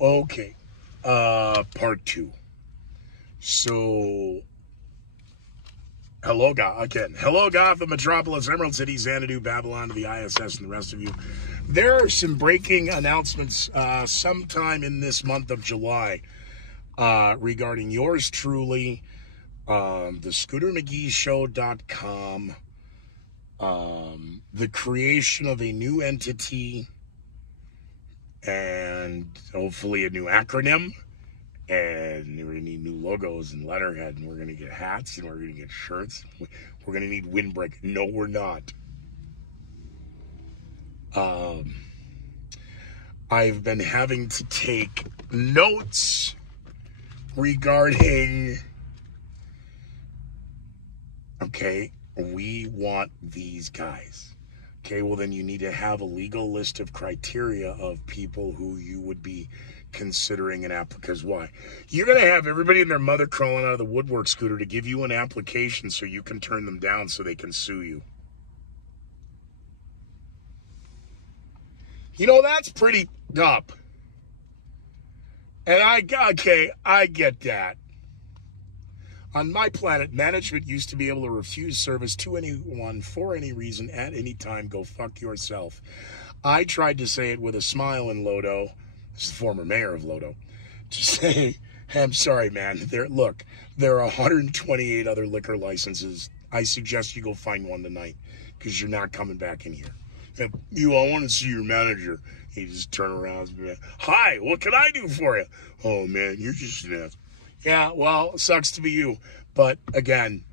Okay. Part two. So, hello, Gotham, Metropolis, Emerald City, Xanadu, Babylon, to the ISS, and the rest of you. There are some breaking announcements sometime in this month of July regarding yours truly, the ScooterMcGeeShow.com, the creation of a new entity, and hopefully a new acronym. And we're going to need new logos and letterhead, and we're going to get hats, and we're going to get shirts. We're going to need windbreak. No, we're not. I've been having to take notes regarding, okay, we want these guys. Okay, well, then you need to have a legal list of criteria of people who you would be considering an app. Because why? You're going to have everybody and their mother crawling out of the woodwork, Scooter, to give you an application so you can turn them down so they can sue you. You know, that's pretty up. And I get that. On my planet, management used to be able to refuse service to anyone for any reason at any time. Go fuck yourself. I tried to say it with a smile in Lodo. This is the former mayor of Lodo. To say, I'm sorry, man. There are 128 other liquor licenses. I suggest you go find one tonight because you're not coming back in here. I want to see your manager. He just turn around and be, hi, what can I do for you? Oh, man, you're just an ass. Yeah, well, sucks to be you. But, again,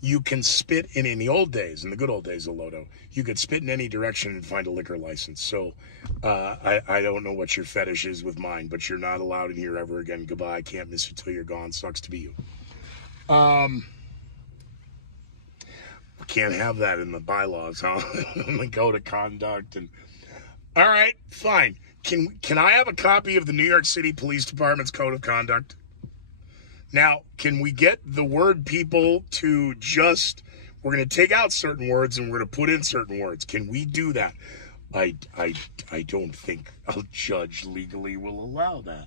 you can spit in the old days, in the good old days of Lodo, you could spit in any direction and find a liquor license. So I don't know what your fetish is with mine, but you're not allowed in here ever again. Goodbye. I can't miss you till you're gone. Sucks to be you. Can't have that in the bylaws, huh? The code of conduct. And all right, fine. Can I have a copy of the New York City Police Department's code of conduct? Now, can we get the word people to just, we're going to take out certain words and we're going to put in certain words. Can we do that? I don't think a judge legally will allow that.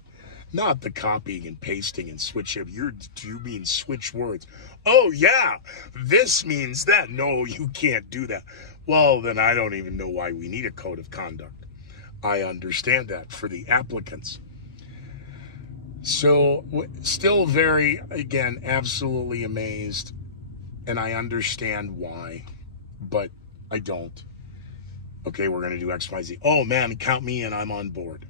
Not the copying and pasting and switch. Do you mean switch words? Oh, yeah, this means that. No, you can't do that. Well, then I don't even know why we need a code of conduct. I understand that for the applicants. So, still very, again, absolutely amazed. And I understand why, but I don't. Okay, we're going to do X, Y, Z. Oh, man, count me in. I'm on board.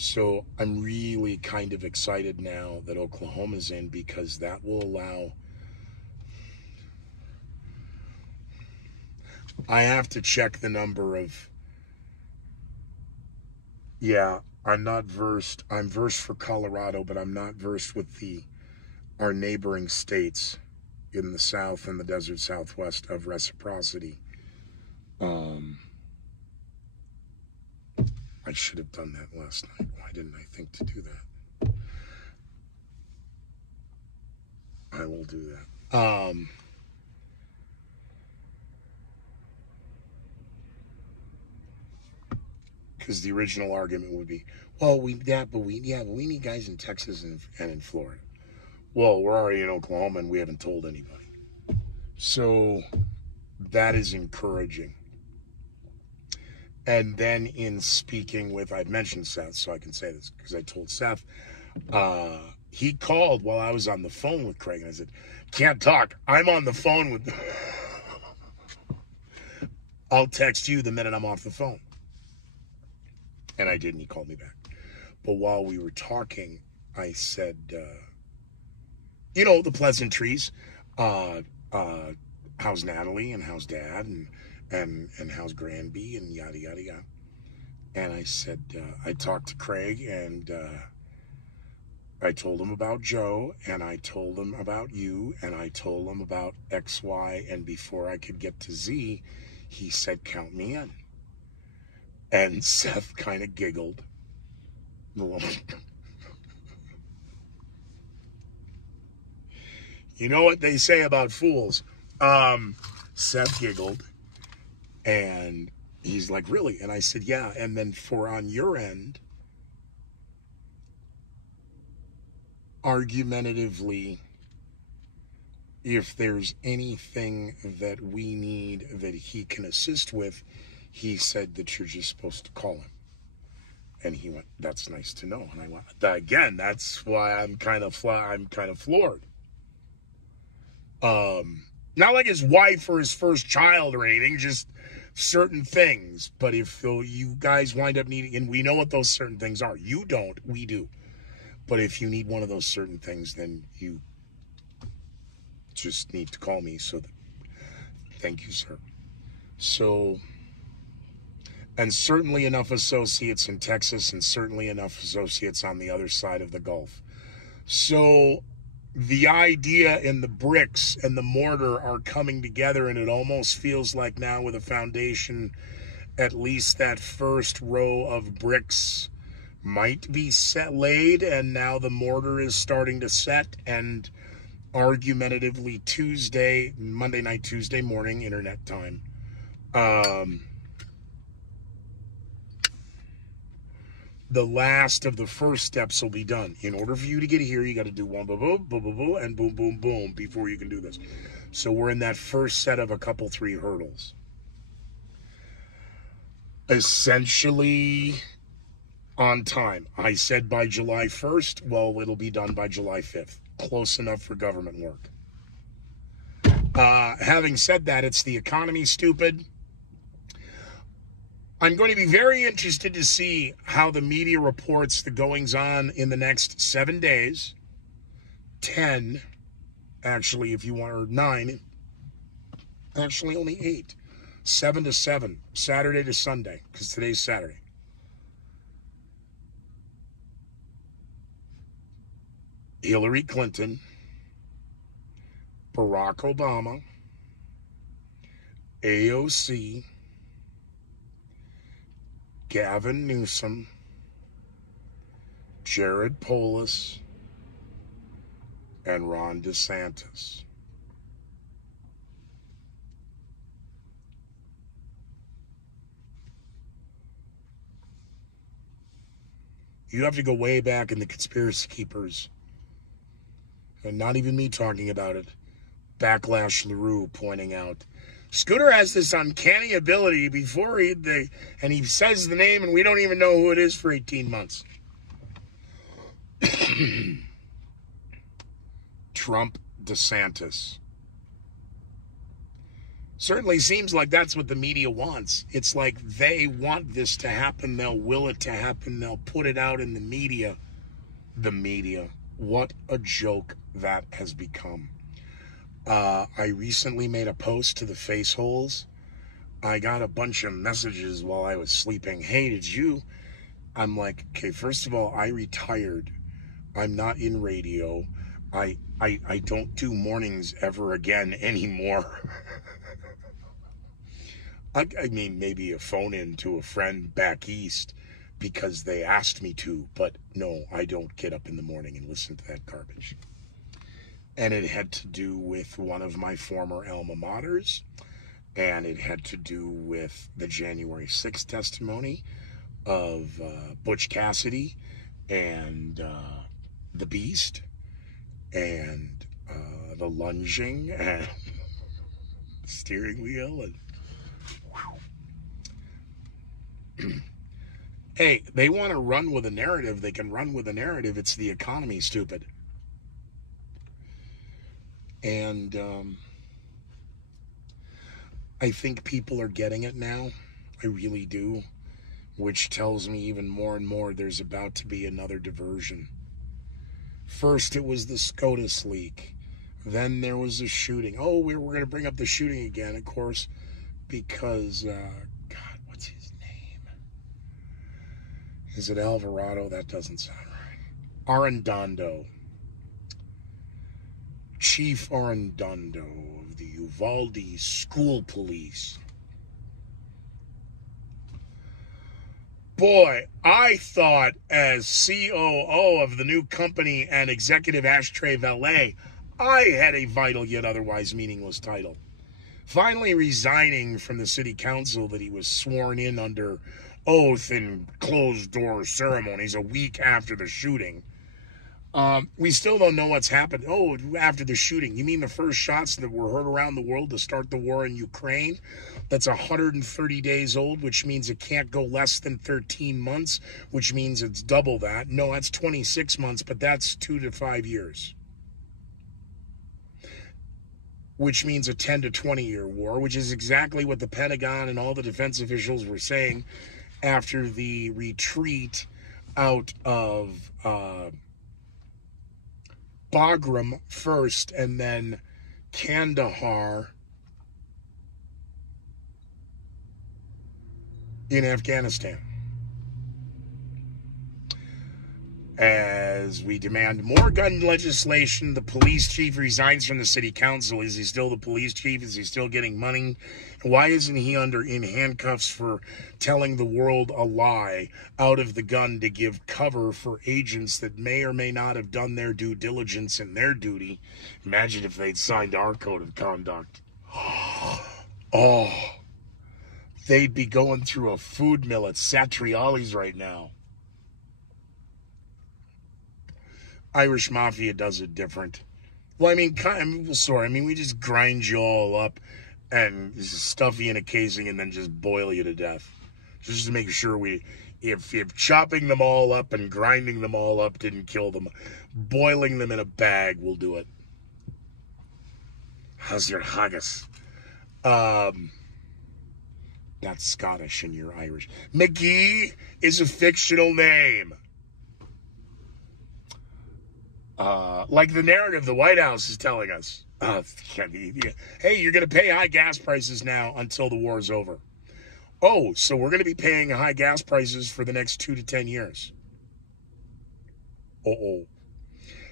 So I'm really kind of excited now that Oklahoma's in because that will allow. I have to check the number of. Yeah, I'm not versed. I'm versed for Colorado, but I'm not versed with our neighboring states in the South and the desert Southwest of reciprocity. I should have done that last night. Why didn't I think to do that? I will do that. Because the original argument would be, well, we need guys in Texas and in Florida. Well, we're already in Oklahoma and we haven't told anybody. So that is encouraging. And then in speaking with, I've mentioned Seth, so I can say this because I told Seth, he called while I was on the phone with Craig, and I said, can't talk. I'm on the phone with, I'll text you the minute I'm off the phone. And I did, and he called me back. But while we were talking, I said, the pleasantries, how's Natalie, and how's Dad, and how's Granby, and yada, yada, yada. And I said, I talked to Craig, and I told him about Joe, and I told him about you, and I told him about X, Y, and before I could get to Z, he said, count me in. And Seth kind of giggled. You know what they say about fools? Seth giggled, and He's like, really? And I said, yeah. And then for on your end, argumentatively, if there's anything that we need that he can assist with, he said that you're just supposed to call him. And he went, that's nice to know. And I went, again, that's why I'm kind of floored. Not like his wife or his first child or anything, just certain things. But if you guys wind up needing, and we know what those certain things are. You don't, we do. But if you need one of those certain things, then you just need to call me. So thank you, sir. So, and certainly enough associates in Texas, and certainly enough associates on the other side of the Gulf. So the idea and the bricks and the mortar are coming together, and it almost feels like now with a foundation, at least that first row of bricks might be laid, and now the mortar is starting to set. And argumentatively Monday night, Tuesday morning, internet time, the last of the first steps will be done. In order for you to get here, you got to do one, boom, boom, boom, boom, boom, and boom, boom, boom, before you can do this. So we're in that first set of a couple, 3 hurdles. Essentially on time. I said by July 1st. Well, it'll be done by July 5th. Close enough for government work. Having said that, it's the economy, stupid. I'm going to be very interested to see how the media reports the goings-on in the next 7 days. 10, actually, if you want, or 9. Actually, only 8. 7 to 7, Saturday to Sunday, because today's Saturday. Hillary Clinton, Barack Obama, AOC, Gavin Newsom, Jared Polis, and Ron DeSantis. You have to go way back in the conspiracy keepers. And not even me talking about it. Backlash LaRue pointing out, Scooter has this uncanny ability before and he says the name and we don't even know who it is for 18 months. Trump DeSantis. Certainly seems like that's what the media wants. It's like they want this to happen. They'll will it to happen. They'll put it out in the media. The media. What a joke that has become. I recently made a post to the face holes. I got a bunch of messages while I was sleeping. Hey, did you? I'm like, okay, first of all, I retired. I'm not in radio. I don't do mornings ever again anymore. I mean, maybe a phone in to a friend back east because they asked me to, but no, I don't get up in the morning and listen to that garbage. And it had to do with one of my former alma maters, and it had to do with the January 6th testimony of Butch Cassidy and the Beast, and the lunging and steering wheel. And hey, they want to run with a narrative. They can run with a narrative. It's the economy, stupid. And I think people are getting it now. I really do. Which tells me even more and more there's about to be another diversion. First, it was the SCOTUS leak. Then there was the shooting. Oh, we're going to bring up the shooting again, of course, because, God, what's his name? Is it Alvarado? That doesn't sound right. Arredondo. Chief Arredondo of the Uvalde School Police. Boy, I thought as COO of the new company and executive ashtray valet, I had a vital yet otherwise meaningless title. finally resigning from the city council that he was sworn in under oath and closed door ceremonies a week after the shooting. We still don't know what's happened. Oh, after the shooting. You mean the first shots that were heard around the world to start the war in Ukraine? That's 130 days old, which means it can't go less than 13 months, which means it's double that. No, that's 26 months, but that's 2 to 5 years. Which means a 10 to 20-year war, which is exactly what the Pentagon and all the defense officials were saying after the retreat out of Bagram first and then Kandahar in Afghanistan. As we demand more gun legislation, the police chief resigns from the city council. Is he still the police chief? Is he still getting money? Why isn't he in handcuffs for telling the world a lie out of the gun to give cover for agents that may or may not have done their due diligence and their duty? Imagine if they'd signed our code of conduct. Oh, they'd be going through a food mill at Satriali's right now. Irish Mafia does it different. Well, I mean, we just grind you all up and stuff you in a casing and then just boil you to death. Just to make sure if chopping them all up and grinding them all up didn't kill them, boiling them in a bag will do it. How's your haggis? That's Scottish and you're Irish. McGee is a fictional name. Like the narrative the White House is telling us. Hey, you're going to pay high gas prices now until the war is over. Oh, so we're going to be paying high gas prices for the next 2 to 10 years.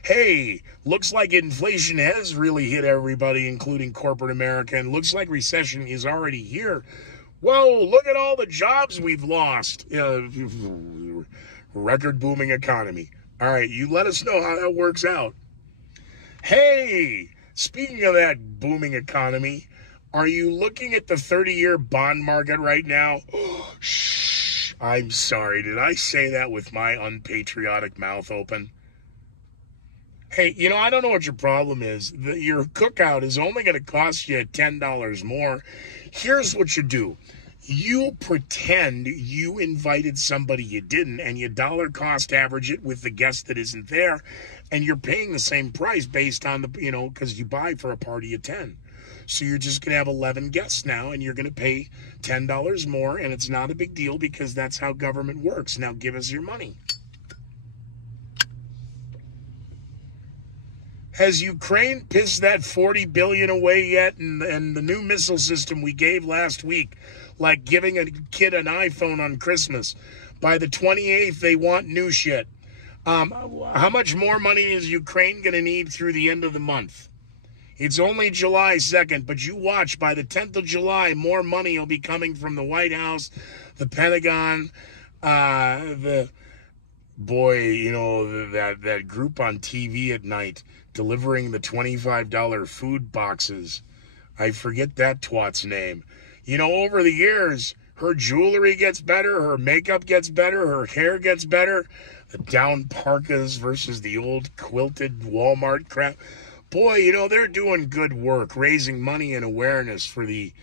Hey, looks like inflation has really hit everybody, including corporate America, and looks like recession is already here. Whoa, look at all the jobs we've lost. Record booming economy. All right, you let us know how that works out. Hey, speaking of that booming economy, are you looking at the 30-year bond market right now? Shh, I'm sorry. Did I say that with my unpatriotic mouth open? Hey, I don't know what your problem is. Your cookout is only going to cost you $10 more. Here's what you do. You pretend you invited somebody you didn't, and you dollar cost average it with the guest that isn't there, and you're paying the same price based on because you buy for a party of 10. So you're just going to have 11 guests now, and you're going to pay $10 more, and it's not a big deal because that's how government works. Now give us your money. Has Ukraine pissed that $40 billion away yet? And the new missile system we gave last week, like giving a kid an iPhone on Christmas. By the 28th, they want new shit. How much more money is Ukraine going to need through the end of the month? It's only July 2nd, but you watch. By the 10th of July, more money will be coming from the White House, the Pentagon, that group on TV at night delivering the $25 food boxes. I forget that twat's name. Over the years, her jewelry gets better, her makeup gets better, her hair gets better. The down parkas versus the old quilted Walmart crap. Boy, they're doing good work, raising money and awareness for the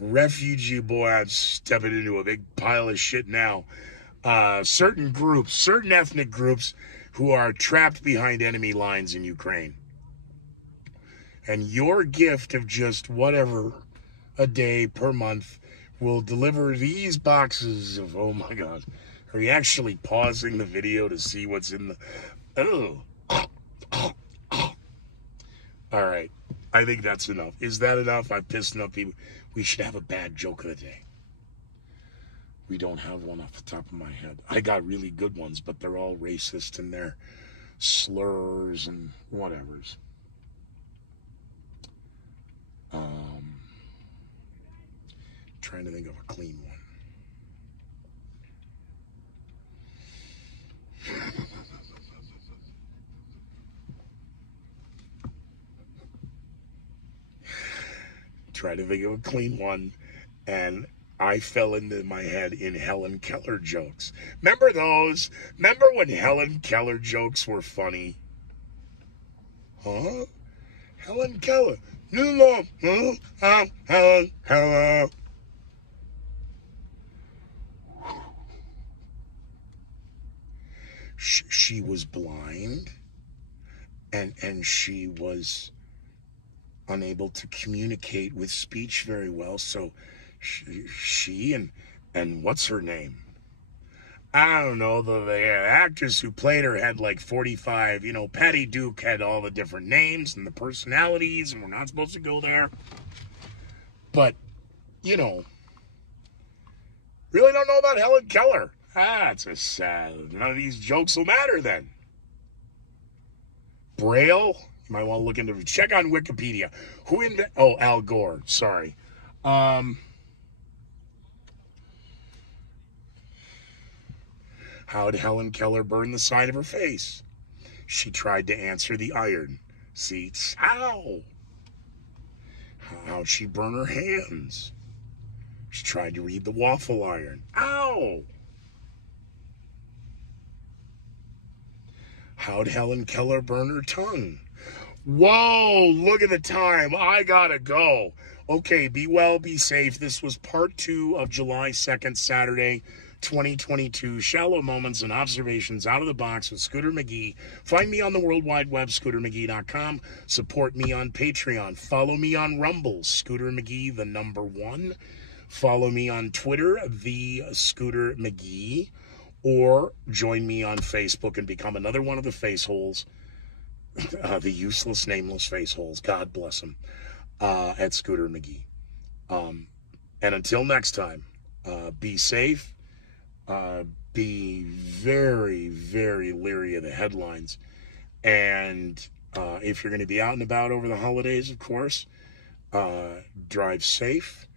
refugee. Boy, I'm stepping into a big pile of shit now. Certain ethnic groups who are trapped behind enemy lines in Ukraine. And your gift of just whatever a day per month will deliver these boxes of, oh my God. Are you actually pausing the video to see what's in the... Oh. All right. I think that's enough. Is that enough? I've pissed enough people. We should have a bad joke of the day. We don't have one off the top of my head. I got really good ones, but they're all racist and they're slurs and whatevers. Trying to think of a clean one. trying to think of a clean one, and I fell into my head in Helen Keller jokes. Remember those? Remember when Helen Keller jokes were funny? Huh? Helen Keller. New love. Helen Keller. She was blind, and she was unable to communicate with speech very well, so she and what's her name? I don't know, the actress who played her had like 45, Patty Duke had all the different names and the personalities, and we're not supposed to go there. But, really don't know about Helen Keller. It's a sad, none of these jokes will matter then. Braille? You might want to look into, check on Wikipedia. Al Gore, sorry. How'd Helen Keller burn the side of her face? She tried to answer the iron seats. How? How'd she burn her hands? She tried to read the waffle iron. Ow! How'd Helen Keller burn her tongue? Whoa, look at the time. I gotta go. Okay, be well, be safe. This was part 2 of July 2nd, Saturday, 2022. Shallow moments and observations out of the box with Scooter McGee. Find me on the World Wide Web, scootermcgee.com. Support me on Patreon. Follow me on Rumble, Scooter McGee, the number 1. Follow me on Twitter, the Scooter McGee. Or join me on Facebook and become another one of the faceholes, the useless, nameless faceholes. God bless them, at Scooter McGee. And until next time, be safe, be very, very leery of the headlines. And if you're going to be out and about over the holidays, of course, drive safe.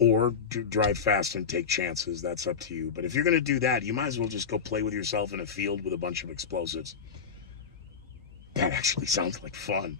Or drive fast and take chances. That's up to you. But if you're going to do that, you might as well just go play with yourself in a field with a bunch of explosives. That actually sounds like fun.